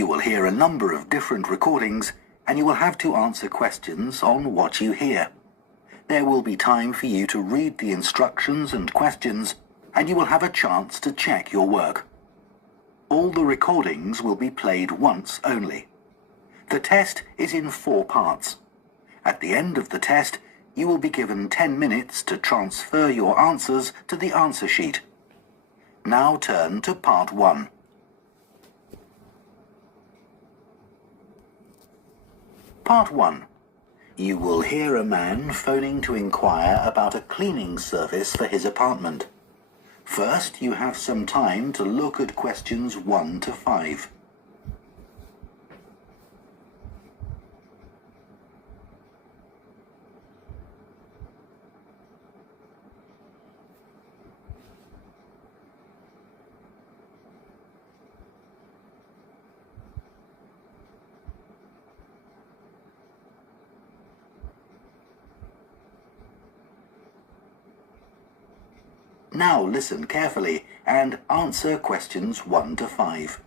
You will hear a number of different recordings, and you will have to answer questions on what you hear. There will be time for you to read the instructions and questions, and you will have a chance to check your work. All the recordings will be played once only. The test is in 4 parts. At the end of the test, you will be given 10 minutes to transfer your answers to the answer sheet. Now turn to part 1. Part 1. You will hear a man phoning to inquire about a cleaning service for his apartment. First, you have some time to look at questions 1 to 5. Now listen carefully and answer questions 1 to 5.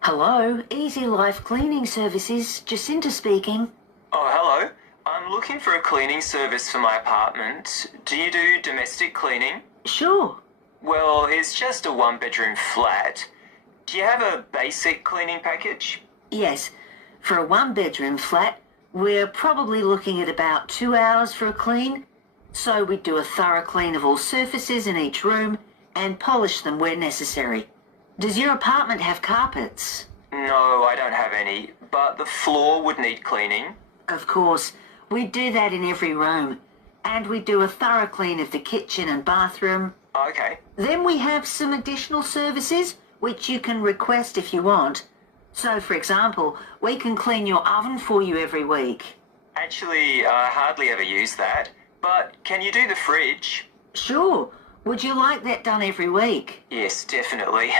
Hello, Easy Life Cleaning Services, Jacinta speaking. Oh, hello. I'm looking for a cleaning service for my apartment. Do you do domestic cleaning? Sure. Well, it's just a 1-bedroom flat. Do you have a basic cleaning package? Yes, for a 1-bedroom flat, we're probably looking at about 2 hours for a clean. So we do a thorough clean of all surfaces in each room and polish them where necessary. Does your apartment have carpets? No, I don't have any, but the floor would need cleaning. Of course, we do that in every room. And we do a thorough clean of the kitchen and bathroom. Okay. Then we have some additional services which you can request if you want. So, for example, we can clean your oven for you every week. Actually, I hardly ever use that. But can you do the fridge? Sure. Would you like that done every week? Yes, definitely.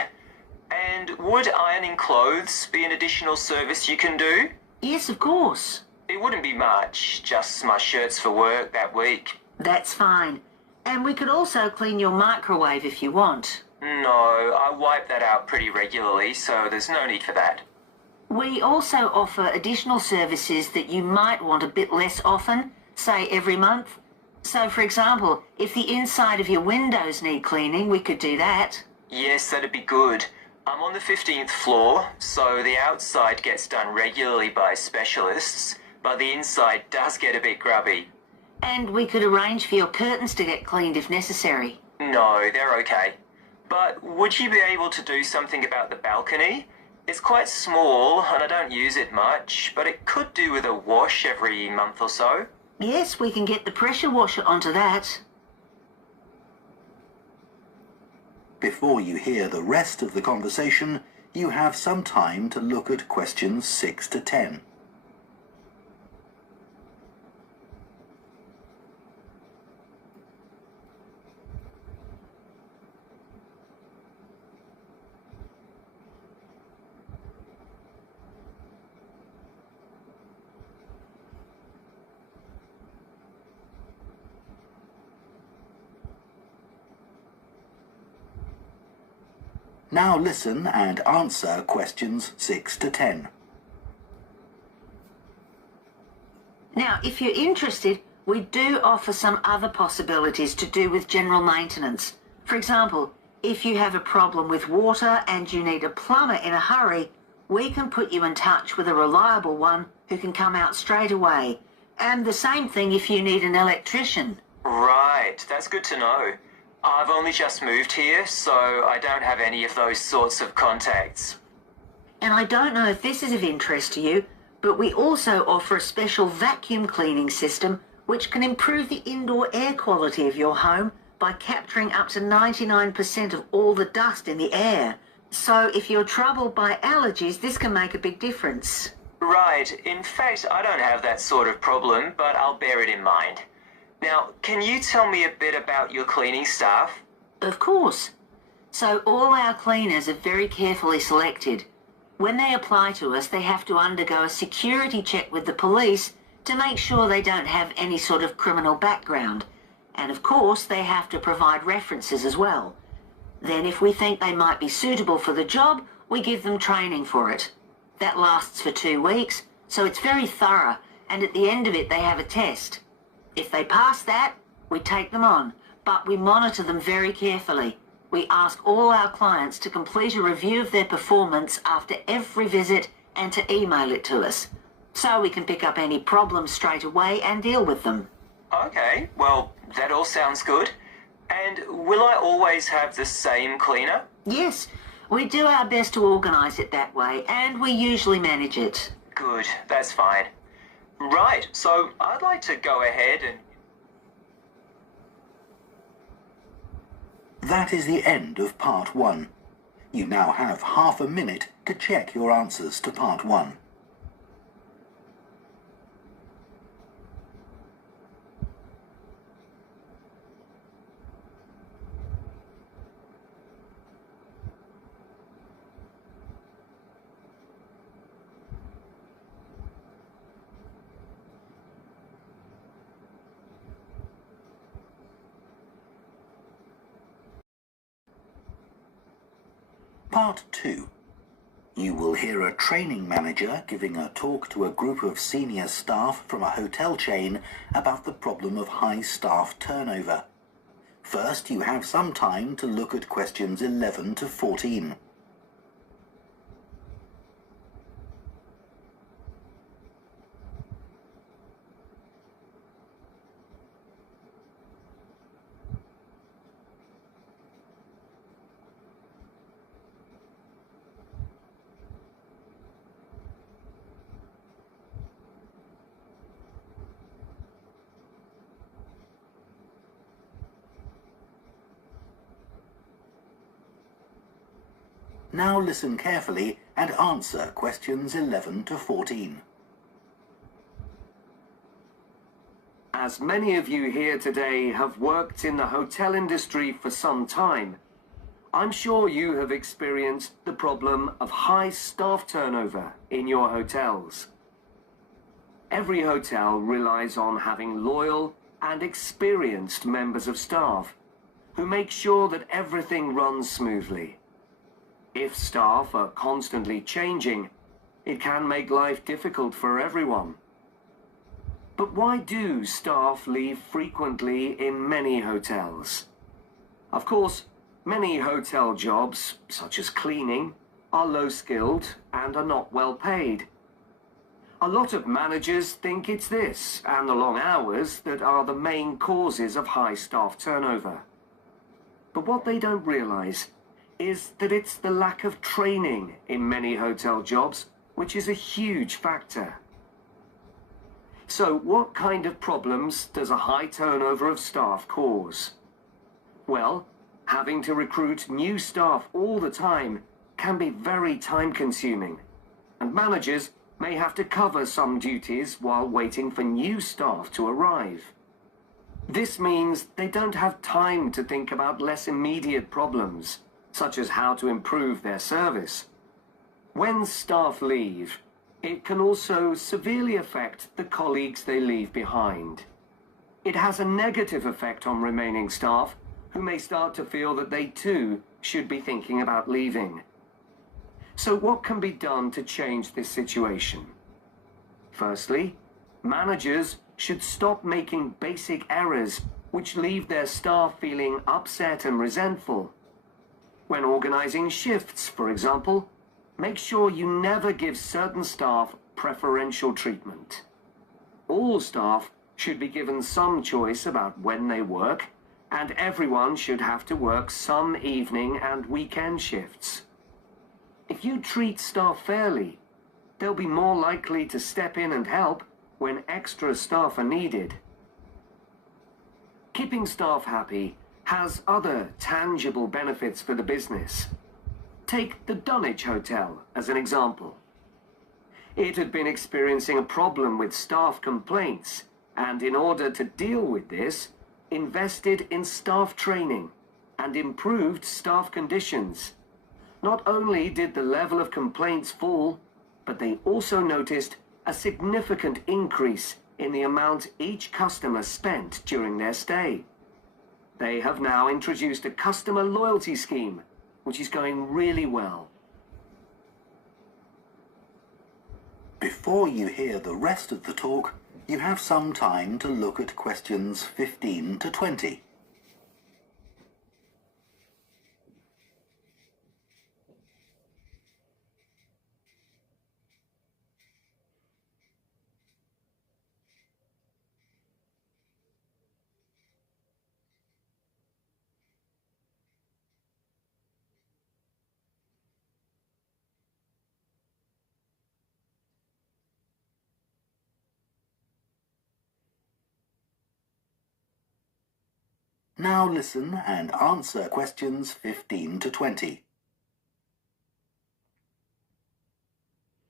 And would ironing clothes be an additional service you can do? Yes, of course. It wouldn't be much, just my shirts for work that week. That's fine. And we could also clean your microwave if you want. No, I wipe that out pretty regularly, so there's no need for that. We also offer additional services that you might want a bit less often, say every month. So, for example, if the inside of your windows need cleaning, we could do that. Yes, that'd be good. I'm on the 15th floor, so the outside gets done regularly by specialists, but the inside does get a bit grubby. And we could arrange for your curtains to get cleaned if necessary. No, they're okay. But would you be able to do something about the balcony? It's quite small, and I don't use it much, but it could do with a wash every month or so. Yes, we can get the pressure washer onto that. Before you hear the rest of the conversation, you have some time to look at questions 6 to 10. Now listen and answer questions 6 to 10. Now, if you're interested, we do offer some other possibilities to do with general maintenance. For example, if you have a problem with water and you need a plumber in a hurry, we can put you in touch with a reliable one who can come out straight away. And the same thing if you need an electrician. Right, that's good to know. I've only just moved here, so I don't have any of those sorts of contacts. And I don't know if this is of interest to you, but we also offer a special vacuum cleaning system which can improve the indoor air quality of your home by capturing up to 99% of all the dust in the air. So if you're troubled by allergies, this can make a big difference. Right, in fact, I don't have that sort of problem, but I'll bear it in mind. Now, can you tell me a bit about your cleaning staff? Of course. So all our cleaners are very carefully selected. When they apply to us, they have to undergo a security check with the police to make sure they don't have any sort of criminal background. And of course, they have to provide references as well. Then if we think they might be suitable for the job, we give them training for it. That lasts for 2 weeks, so it's very thorough, and at the end of it they have a test. If they pass that, we take them on, but we monitor them very carefully. We ask all our clients to complete a review of their performance after every visit and to email it to us, so we can pick up any problems straight away and deal with them. Okay, well, that all sounds good. And will I always have the same cleaner? Yes, we do our best to organise it that way, and we usually manage it. Good, that's fine. Right, so I'd like to go ahead and... That is the end of part 1. You now have half a minute to check your answers to part 1. Part 2. You will hear a training manager giving a talk to a group of senior staff from a hotel chain about the problem of high staff turnover. First, you have some time to look at questions 11 to 14. Now listen carefully and answer questions 11 to 14. As many of you here today have worked in the hotel industry for some time, I'm sure you have experienced the problem of high staff turnover in your hotels. Every hotel relies on having loyal and experienced members of staff who make sure that everything runs smoothly. If staff are constantly changing, it can make life difficult for everyone. But why do staff leave frequently in many hotels? Of course, many hotel jobs, such as cleaning, are low-skilled and are not well paid. A lot of managers think it's this and the long hours that are the main causes of high staff turnover. But what they don't realize is that it's the lack of training in many hotel jobs which is a huge factor. So what kind of problems does a high turnover of staff cause? Well, having to recruit new staff all the time can be very time-consuming, and managers may have to cover some duties while waiting for new staff to arrive. This means they don't have time to think about less immediate problems, such as how to improve their service. When staff leave, it can also severely affect the colleagues they leave behind. It has a negative effect on remaining staff, who may start to feel that they too should be thinking about leaving. So what can be done to change this situation? Firstly, managers should stop making basic errors which leave their staff feeling upset and resentful. When organizing shifts, for example, make sure you never give certain staff preferential treatment. All staff should be given some choice about when they work, and everyone should have to work some evening and weekend shifts. If you treat staff fairly, they'll be more likely to step in and help when extra staff are needed. Keeping staff happy has other tangible benefits for the business. Take the Dunwich Hotel as an example. It had been experiencing a problem with staff complaints, and in order to deal with this, invested in staff training and improved staff conditions. Not only did the level of complaints fall, but they also noticed a significant increase in the amount each customer spent during their stay. They have now introduced a customer loyalty scheme, which is going really well. Before you hear the rest of the talk, you have some time to look at questions 15 to 20. Now listen and answer questions 15 to 20.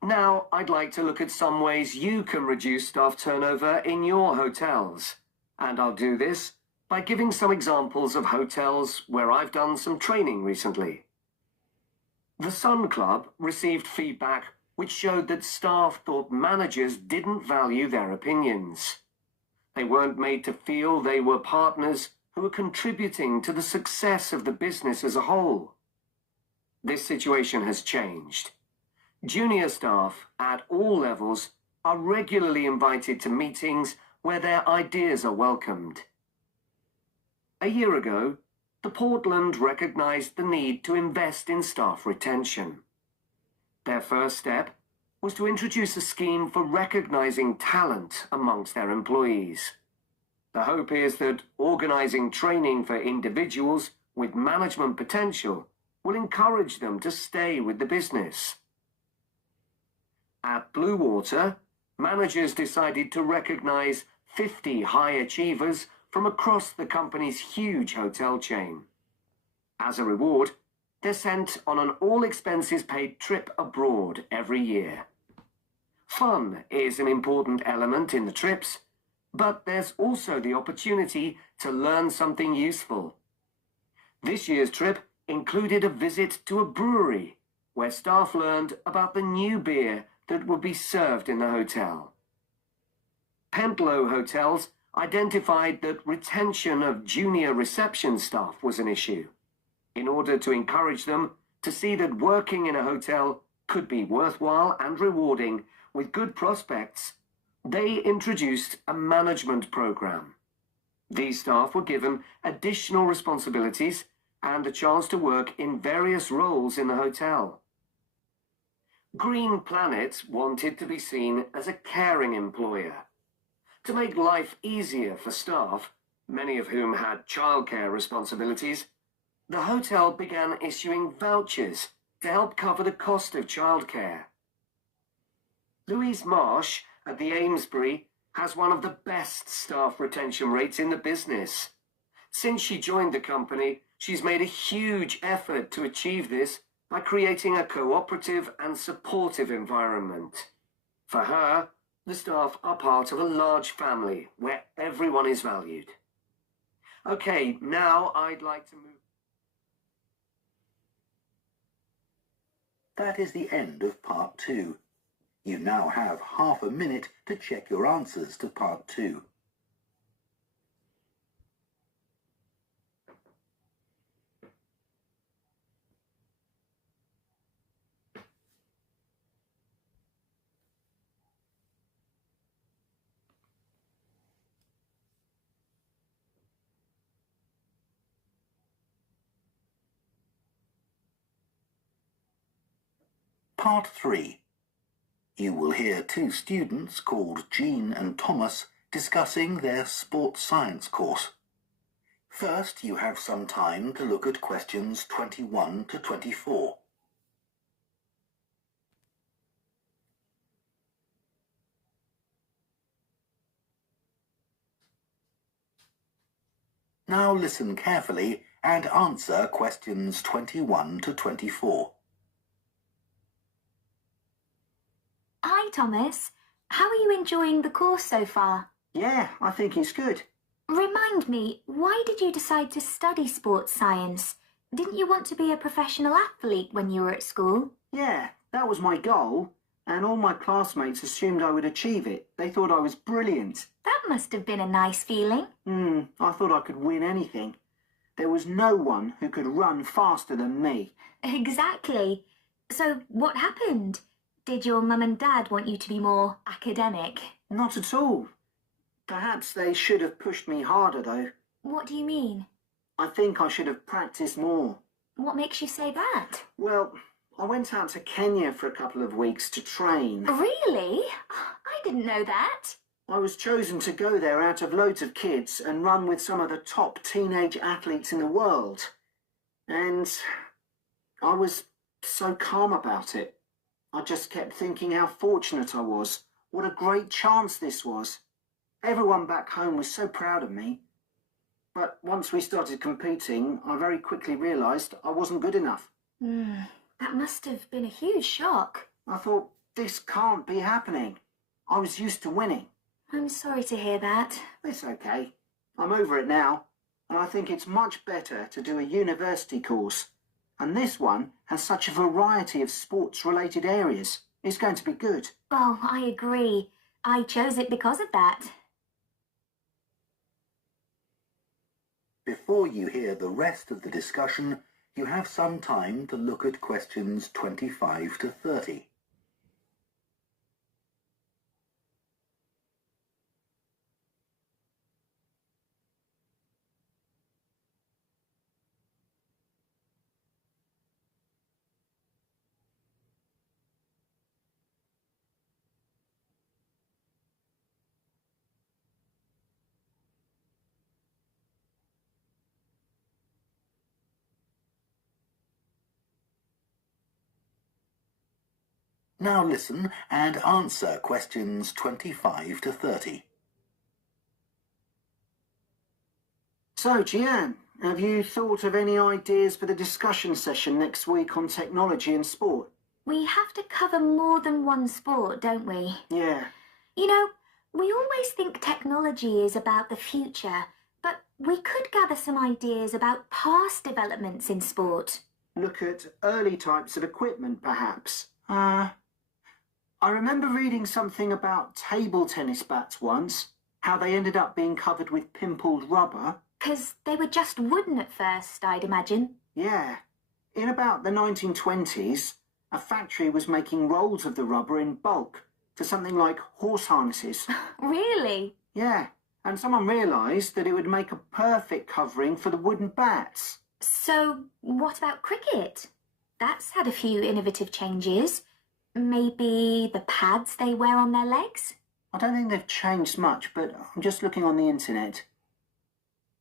Now, I'd like to look at some ways you can reduce staff turnover in your hotels. And I'll do this by giving some examples of hotels where I've done some training recently. The Sun Club received feedback which showed that staff thought managers didn't value their opinions. They weren't made to feel they were partners who were contributing to the success of the business as a whole. This situation has changed. Junior staff at all levels are regularly invited to meetings where their ideas are welcomed. A year ago, the Portland recognized the need to invest in staff retention. Their first step was to introduce a scheme for recognizing talent amongst their employees. The hope is that organizing training for individuals with management potential will encourage them to stay with the business. At Blue Water, managers decided to recognize 50 high achievers from across the company's huge hotel chain. As a reward, they're sent on an all-expenses-paid trip abroad every year. Fun is an important element in the trips, but there's also the opportunity to learn something useful. This year's trip included a visit to a brewery, where staff learned about the new beer that would be served in the hotel. Pentlow Hotels identified that retention of junior reception staff was an issue. In order to encourage them to see that working in a hotel could be worthwhile and rewarding with good prospects, they introduced a management program. These staff were given additional responsibilities and a chance to work in various roles in the hotel. Green Planet wanted to be seen as a caring employer. To make life easier for staff, many of whom had childcare responsibilities, the hotel began issuing vouchers to help cover the cost of childcare. Louise Marsh at the Amesbury has one of the best staff retention rates in the business. Since she joined the company, she's made a huge effort to achieve this by creating a cooperative and supportive environment. For her, the staff are part of a large family where everyone is valued. Okay, now I'd like to move... That is the end of part 2. You now have half a minute to check your answers to part 2. Part 3. You will hear two students called Jean and Thomas discussing their sports science course. First, you have some time to look at questions 21 to 24. Now listen carefully and answer questions 21 to 24. Hi, Thomas. How are you enjoying the course so far? Yeah, I think it's good. Remind me, why did you decide to study sports science? Didn't you want to be a professional athlete when you were at school? Yeah, that was my goal, and all my classmates assumed I would achieve it. They thought I was brilliant. That must have been a nice feeling. I thought I could win anything. There was no one who could run faster than me. Exactly. So what happened? Did your mum and dad want you to be more academic? Not at all. Perhaps they should have pushed me harder, though. What do you mean? I think I should have practiced more. What makes you say that? Well, I went out to Kenya for a couple of weeks to train. Really? I didn't know that. I was chosen to go there out of loads of kids and run with some of the top teenage athletes in the world. And I was so calm about it. I just kept thinking how fortunate I was. What a great chance this was. Everyone back home was so proud of me. But once we started competing, I very quickly realised I wasn't good enough. That must have been a huge shock. I thought, this can't be happening. I was used to winning. I'm sorry to hear that. It's okay. I'm over it now, and I think it's much better to do a university course. And this one has such a variety of sports-related areas. It's going to be good. Oh, I agree. I chose it because of that. Before you hear the rest of the discussion, you have some time to look at questions 25 to 30. Now listen and answer questions 25 to 30. So, Jian, have you thought of any ideas for the discussion session next week on technology and sport? We have to cover more than one sport, don't we? Yeah. You know, we always think technology is about the future, but we could gather some ideas about past developments in sport. Look at early types of equipment, perhaps. I remember reading something about table tennis bats once, how they ended up being covered with pimpled rubber. 'Cause they were just wooden at first, I'd imagine. Yeah. In about the 1920s, a factory was making rolls of the rubber in bulk for something like horse harnesses. Really? Yeah, and someone realised that it would make a perfect covering for the wooden bats. So, what about cricket? That's had a few innovative changes. Maybe the pads they wear on their legs? I don't think they've changed much, but I'm just looking on the internet.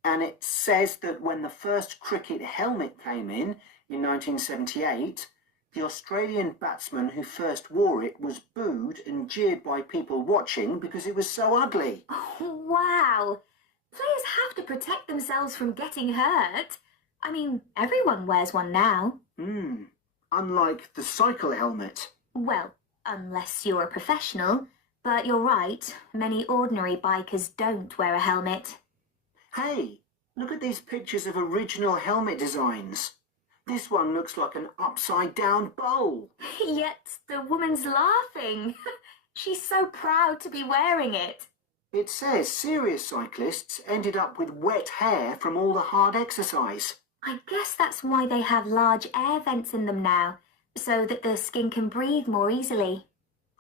And it says that when the first cricket helmet came in 1978, the Australian batsman who first wore it was booed and jeered by people watching because it was so ugly. Oh, wow. Players have to protect themselves from getting hurt. I mean, everyone wears one now. Unlike the cycle helmet. Well, unless you're a professional. But you're right, many ordinary bikers don't wear a helmet. Hey, look at these pictures of original helmet designs. This one looks like an upside-down bowl. Yet the woman's laughing. She's so proud to be wearing it. It says serious cyclists ended up with wet hair from all the hard exercise. I guess that's why they have large air vents in them now, so that the skin can breathe more easily.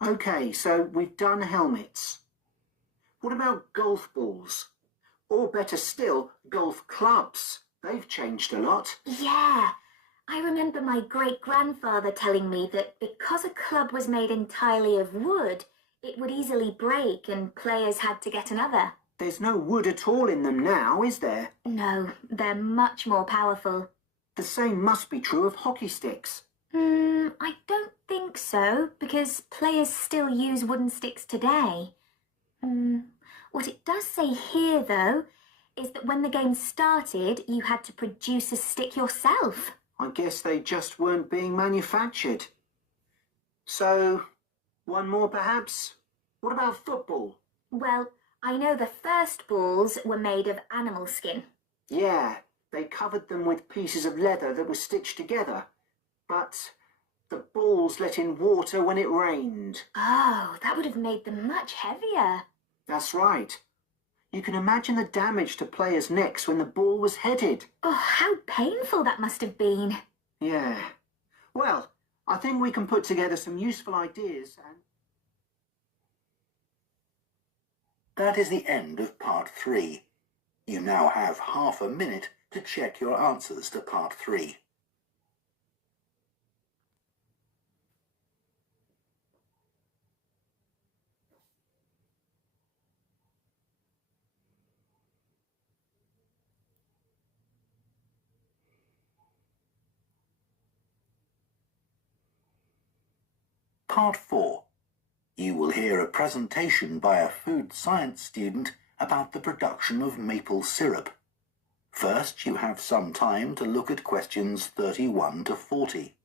Okay, so we've done helmets. What about golf balls? Or better still, golf clubs. They've changed a lot. Yeah. I remember my great-grandfather telling me that because a club was made entirely of wood, it would easily break and players had to get another. There's no wood at all in them now, is there? No, they're much more powerful. The same must be true of hockey sticks. I don't think so, because players still use wooden sticks today. What it does say here, though, is that when the game started, you had to produce a stick yourself. I guess they just weren't being manufactured. So, one more perhaps? What about football? Well, I know the first balls were made of animal skin. Yeah, they covered them with pieces of leather that were stitched together. But the balls let in water when it rained. Oh, that would have made them much heavier. That's right. You can imagine the damage to players' necks when the ball was headed. Oh, how painful that must have been. Yeah. Well, I think we can put together some useful ideas and... That is the end of part 3. You now have half a minute to check your answers to part 3. Part 4. You will hear a presentation by a food science student about the production of maple syrup. First, you have some time to look at questions 31 to 40.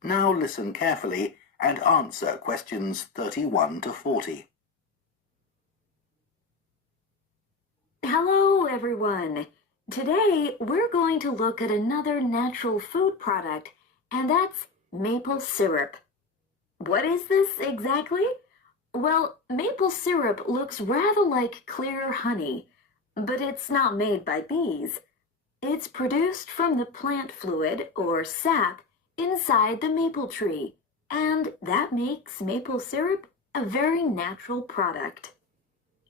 Now listen carefully and answer questions 31 to 40. Hello, everyone. Today, we're going to look at another natural food product, and that's maple syrup. What is this exactly? Well, maple syrup looks rather like clear honey, but it's not made by bees. It's produced from the plant fluid, or sap, inside the maple tree, and that makes maple syrup a very natural product.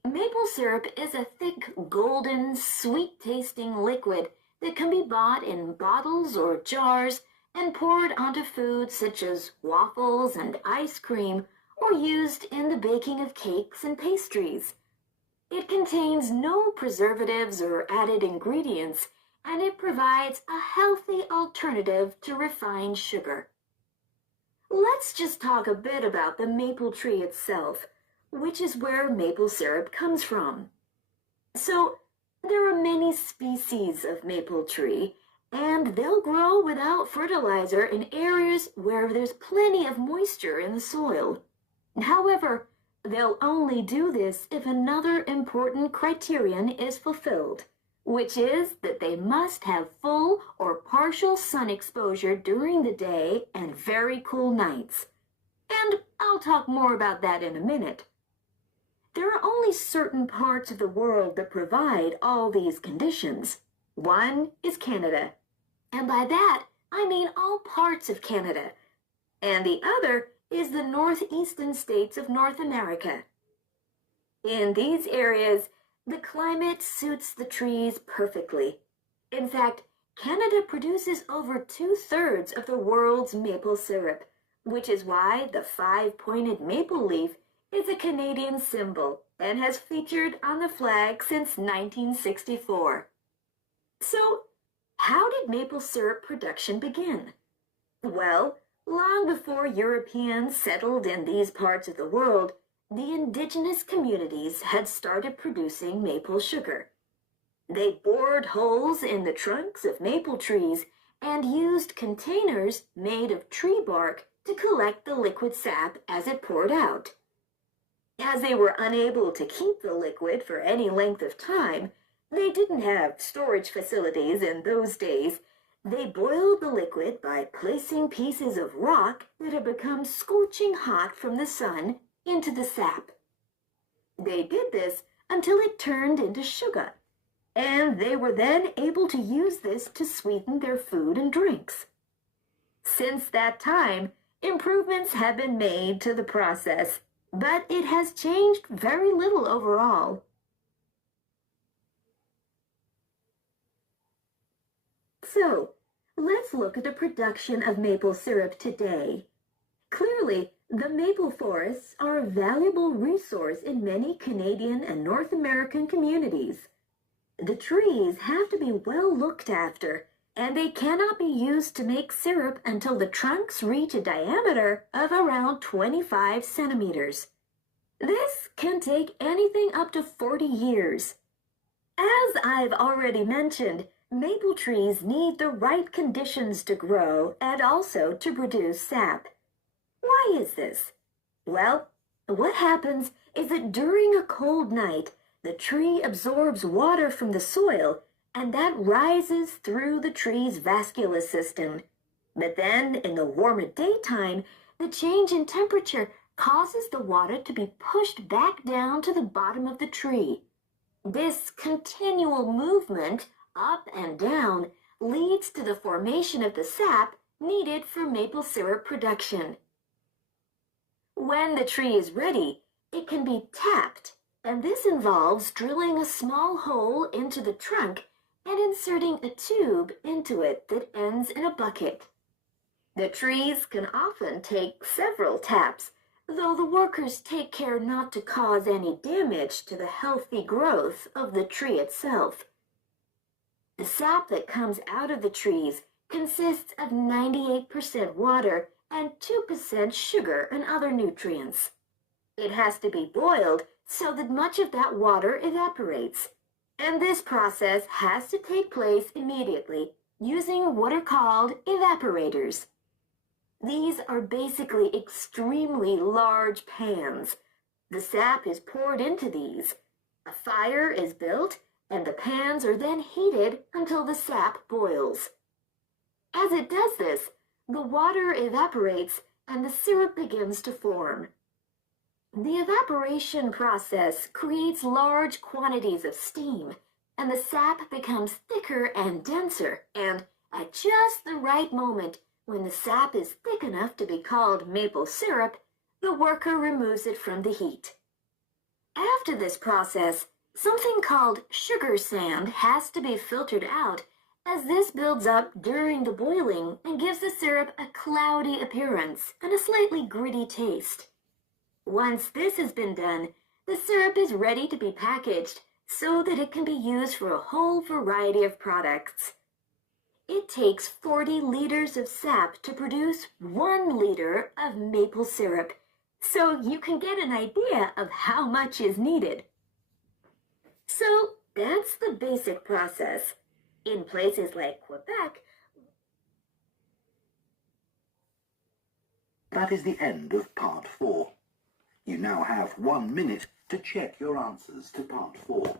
Maple syrup is a thick, golden, sweet-tasting liquid that can be bought in bottles or jars and poured onto foods such as waffles and ice cream, or used in the baking of cakes and pastries. It contains no preservatives or added ingredients, and it provides a healthy alternative to refined sugar. Let's just talk a bit about the maple tree itself, which is where maple syrup comes from. So, there are many species of maple tree, and they'll grow without fertilizer in areas where there's plenty of moisture in the soil. However, they'll only do this if another important criterion is fulfilled, which is that they must have full or partial sun exposure during the day and very cool nights. And I'll talk more about that in a minute. There are only certain parts of the world that provide all these conditions. One is Canada, and by that I mean all parts of Canada, and the other is the northeastern states of North America. In these areas, the climate suits the trees perfectly. In fact, Canada produces over 2/3 of the world's maple syrup, which is why the 5-pointed maple leaf is a Canadian symbol and has featured on the flag since 1964. So, how did maple syrup production begin? Well, long before Europeans settled in these parts of the world, the indigenous communities had started producing maple sugar. They bored holes in the trunks of maple trees and used containers made of tree bark to collect the liquid sap as it poured out. As they were unable to keep the liquid for any length of time, they didn't have storage facilities in those days. They boiled the liquid by placing pieces of rock that had become scorching hot from the sun into the sap. They did this until it turned into sugar, and they were then able to use this to sweeten their food and drinks. Since that time, improvements have been made to the process, but it has changed very little overall. So, let's look at the production of maple syrup today. Clearly, The maple forests are a valuable resource in many Canadian and North American communities. The trees have to be well looked after, and they cannot be used to make syrup until the trunks reach a diameter of around 25 centimeters. This can take anything up to 40 years. As I've already mentioned, maple trees need the right conditions to grow and also to produce sap. Why is this? Well, what happens is that during a cold night, the tree absorbs water from the soil, and that rises through the tree's vascular system. But then, in the warmer daytime, the change in temperature causes the water to be pushed back down to the bottom of the tree. This continual movement, up and down, leads to the formation of the sap needed for maple syrup production. When the tree is ready, it can be tapped, and this involves drilling a small hole into the trunk and inserting a tube into it that ends in a bucket. The trees can often take several taps, though the workers take care not to cause any damage to the healthy growth of the tree itself. The sap that comes out of the trees consists of 98% water and 2% sugar and other nutrients. It has to be boiled so that much of that water evaporates, and this process has to take place immediately using what are called evaporators. These are basically extremely large pans. The sap is poured into these. A fire is built, and the pans are then heated until the sap boils. As it does this, the water evaporates and the syrup begins to form. The evaporation process creates large quantities of steam, and the sap becomes thicker and denser, and at just the right moment, when the sap is thick enough to be called maple syrup, the worker removes it from the heat. After this process, something called sugar sand has to be filtered out, as this builds up during the boiling and gives the syrup a cloudy appearance and a slightly gritty taste. Once this has been done, the syrup is ready to be packaged so that it can be used for a whole variety of products. It takes 40 liters of sap to produce 1 liter of maple syrup, so you can get an idea of how much is needed. So that's the basic process. In places like Quebec, That is the end of part 4. You now have 1 minute to check your answers to part 4.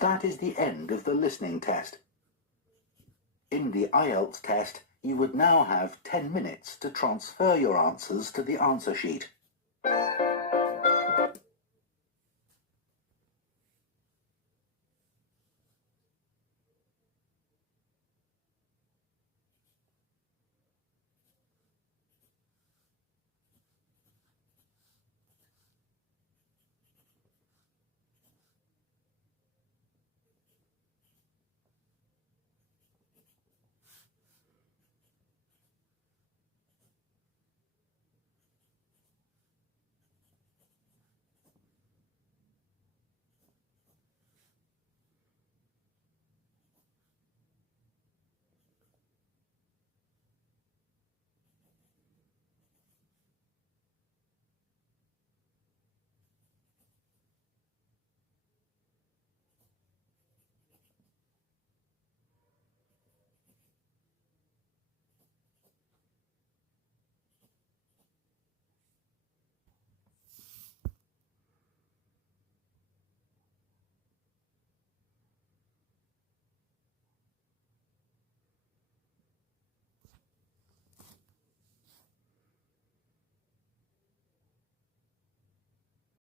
That is the end of the listening test. In the IELTS test, you would now have 10 minutes to transfer your answers to the answer sheet.